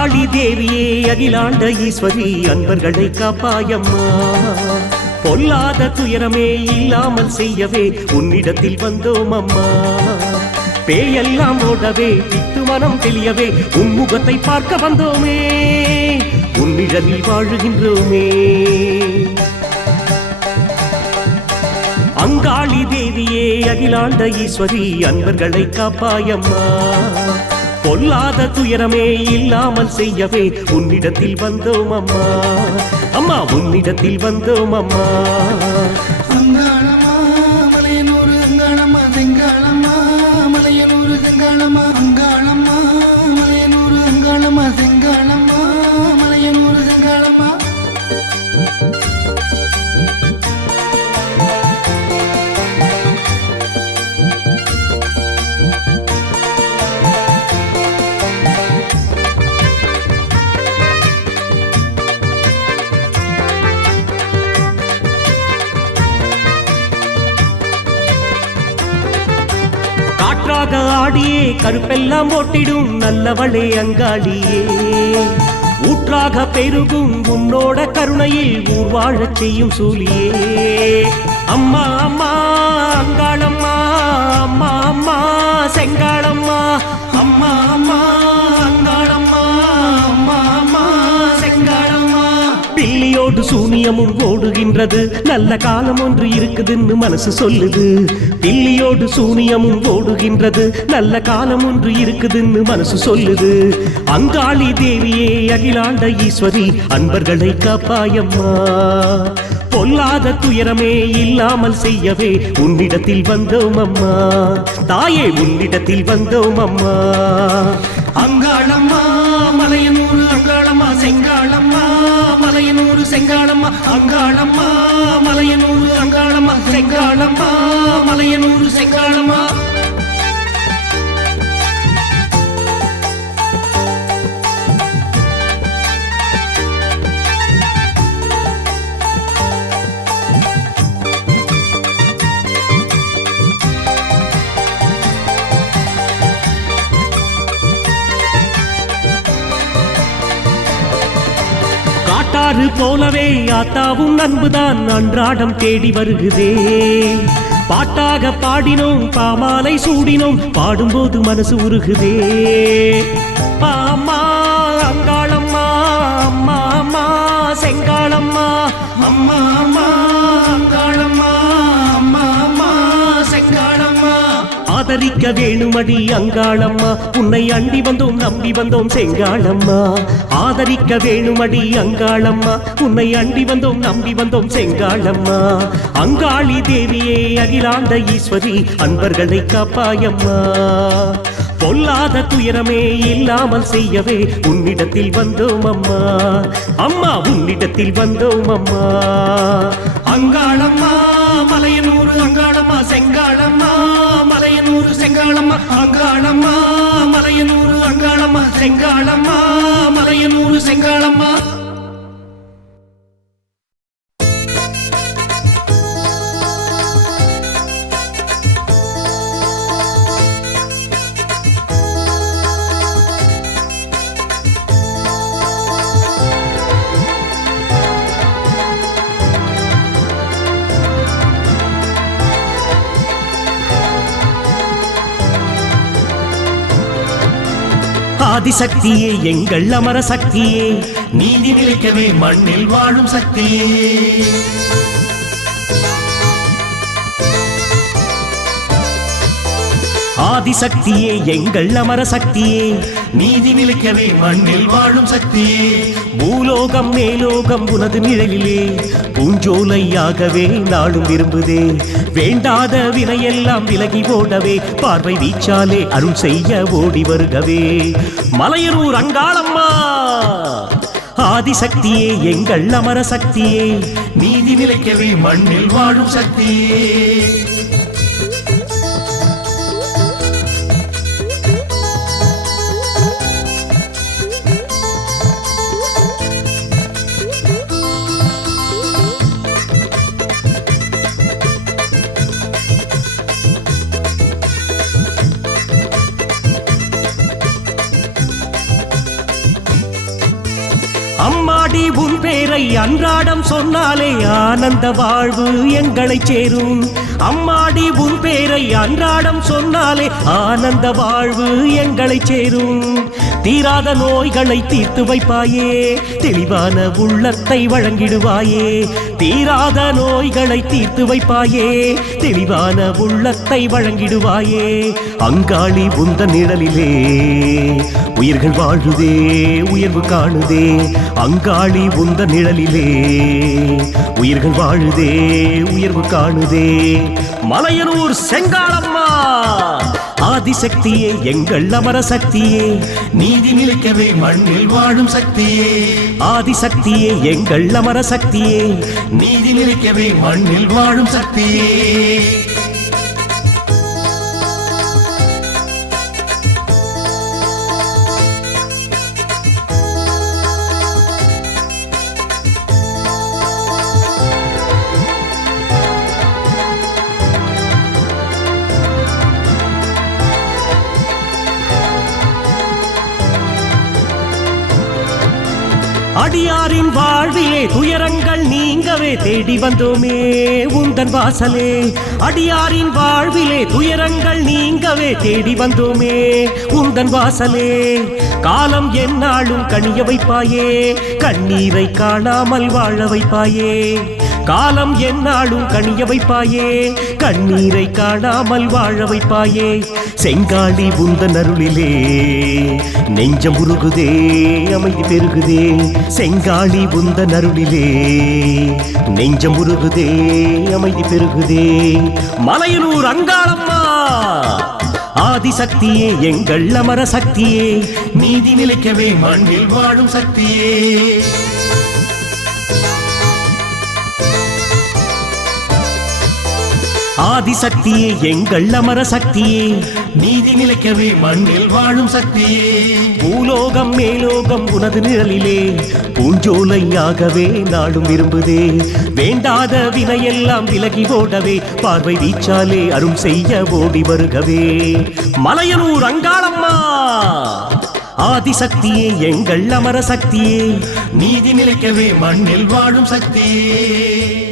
அங்காளி தேவியே அகிலாண்ட ஈஸ்வரி அன்பர்களை காப்பாயம்மா. பொல்லாத துயரமே இல்லாமல் செய்யவே உன்னிடத்தில் வந்தோம் அம்மா. பேயெல்லாம் ஓடவே பித்து மனம் தெளியவே உன் முகத்தை பார்க்க வந்தோமே, உன்னிடத்தில் வாழுகின்றோமே. அங்காளி தேவியே அகிலாண்ட ஈஸ்வரி அன்பர்களை காப்பாயம்மா. பொல்லாத துயரமே இல்லாமல் செய்யவே உன்னிடத்தில் வந்தோம் அம்மா. அம்மா உன்னிடத்தில் வந்தோம் அம்மா. அங்காளம்மா மலையனூர் அங்காளம்மா செங்காளம்மா மலையனூர் செங்காளம்மா அங்காளம்மா மலையனூர் அங்காளம்மா செங்காளம்மா மலையனூர் செங்காளம்மா. காற்றாக ஆடியே கருப்பெல்லாம் ஓட்டிடும் நல்லவளே அங்காளியே. ஊற்றாக பெருகும் உன்னோட கருணையில் ஊர் வாழச் செய்யும் சூலியே. அம்மா அம்மா அங்காளம்மா, அம்மா அம்மா செங்காளம்மா, அம்மா அம்மா அங்காளம்மா, அம்மா அம்மா செங்காளம்மா. பில்லியோடு சூனியமும் ஓடுகின்றது, நல்ல காலம் ஒன்று இருக்குதுன்னு மனசு சொல்லுது. பில்லியோடு சூனியமும் ஓடுகின்றது, நல்ல காலம் ஒன்று இருக்குதுன்னு மனசு சொல்லுது. அங்காளி தேவியே அகிலாண்ட ஈஸ்வரி அன்பர்களை காப்பாயம்மா. பொல்லாத துயரமே இல்லாமல் செய்யவே உன்னிடத்தில் வந்தோம் அம்மா. தாயே உன்னிடத்தில் வந்தோம் அம்மா. அங்காளம்மா மலையனூர் அங்காளம்மா செங்காளம்மா மலையனூர் செங்காளம்மா அங்காளம்மா மலையனூர் அங்காளம்மா செங்காளம்மா மலையனூர் செங்காளம்மா. காட்டாறு போலவே ஆத்தாவும் அன்புதான் அன்றாடம் தேடி வருகுதே. பாட்டாக பாடினோம் பாமாலை சூடினோம், பாடும்போது மனசு உருகுதே. அம்மா அங்காளம்மா, அம்மா அம்மா செங்காளம்மா, அம்மா அம்மா அங்காளம்மா, அம்மா அம்மா செங்காளம்மா. ஆதரிக்க வேணுமடி அங்காளம்மா, உன்னை அண்டி வந்தோம் நம்பி வந்தோம் செங்காளம்மா. ஆதரிக்க வேணுமடி அங்காளம்மா, உன்னை அண்டி வந்தோம் நம்பி வந்தோம் செங்காளம்மா. அங்காளி தேவியே அகிலாண்ட ஈஸ்வரி அன்பர்களை காப்பாயம்மா. பொல்லாத துயரமே இல்லாமல் செய்யவே உன்னிடத்தில் வந்தோம் அம்மா. அம்மா உன்னிடத்தில் வந்தோம் அம்மா. அங்காளம்மா மலையனூர் அங்காளம்மா செங்காளம்மா மலையனூர் செங்காளம்மா அங்காளம்மா மலையனூர் அங்காளம்மா செங்காளம்மா மலையனூர் செங்காளம்மா. ஆதிசக்தியே எங்கள் அமர சக்தியே, நீதி நிலைக்கவே மண்ணில் வாழும் சக்தியே. ஆதிசக்தியே எங்கள் அமர சக்தியே, நீதி நிலைக்கவே மண்ணில் வாழும் சக்தியே. பூலோகம் மேலோகம் உனது நிழலிலே பூஞ்சோலையாகவே நாளும் விரும்புதே. வேண்டாத வினையெல்லாம் விலகி ஓடவே பார்வை வீச்சாலே அருள் செய்ய ஓடி வருகவே. மலையனூர் அங்காளம்மா ஆதிசக்தியே எங்கள் அமர சக்தியே, நீதி நிலைக்கவே மண்ணில் வாழும் சக்தியே. உன் பேரை அன்றாடம் சொன்னாலே ஆனந்த வாழ்வு எங்களை சேரும். அம்மாடி உன் பேரை அன்றாடம் சொன்னாலே ஆனந்த வாழ்வு எங்களை சேரும். தீராத நோய்களை தீர்த்து வைப்பாயே, தெளிவான உள்ளத்தை வழங்கிடுவாயே. தீராத நோய்களை தீர்த்து வைப்பாயே, தெளிவான உள்ளத்தை வழங்கிடுவாயே. அங்காளி உந்த நிழலிலே உயிர்கள் வாழுதே, உயர்வு காணுதே. அங்காளி உந்த நிழலிலே உயிர்கள் வாழுதே, உயர்வு காணுதே. மலையனூர் செங்காளம்மா ஆதிசக்தியே, எங்கள் அமர சக்தியே, நீதி நிலைக்கவே மண்ணில் வாழும் சக்தியே. ஆதிசக்தியே, எங்கள் அமர சக்தியே, நீதி நிலைக்கவே மண்ணில் வாழும் சக்தியே. அடியாரின் வாழ்விலே துயரங்கள் நீங்கவே தேடி வந்தோமே உந்தன் வாசலே. அடியாரின் வாழ்விலே துயரங்கள் நீங்கவே தேடி வந்தோமே உந்தன் வாசலே. காலம் எந்நாளும் கனிய வைப்பாயே, கண்ணீரை காணாமல் வாழ வைப்பாயே. காலம் எந்நாளும் கனிய வைப்பாயே, கண்ணீரை காணாமல் வாழ வைப்பாயே. செங்காளி உந்தன் அருளிலே நெஞ்சம் உருகுதே, அமைதி பெருகுதே. செங்காளி உந்தன் அருளிலே நெஞ்சம் உருகுதே, அமைதி பெருகுதே. மலையனூர் அங்காளம்மா ஆதிசக்தியே, எங்கள் அமர சக்தியே, நீதி நிலைக்கவே மண்ணில் வாழும் சக்தியே. ஆதிசக்தியே, எங்கள் அமர சக்தியே, நீதி நிலைக்கவே மண்ணில் வாழும் சக்தியே. பூலோகம் மேலோகம் உனது நிழலிலே பூஞ்சோலையாகவே நாடும் விரும்புதே. வேண்டாத வினையெல்லாம் விலகி ஓடவே, பார்வை வீச்சாலே அருள் செய்ய ஓடி வருகவே. மலையனூர் அங்காளம்மா ஆதிசக்தியே, எங்கள் அமர சக்தியே, நீதி நிலைக்கவே மண்ணில் வாழும் சக்தியே.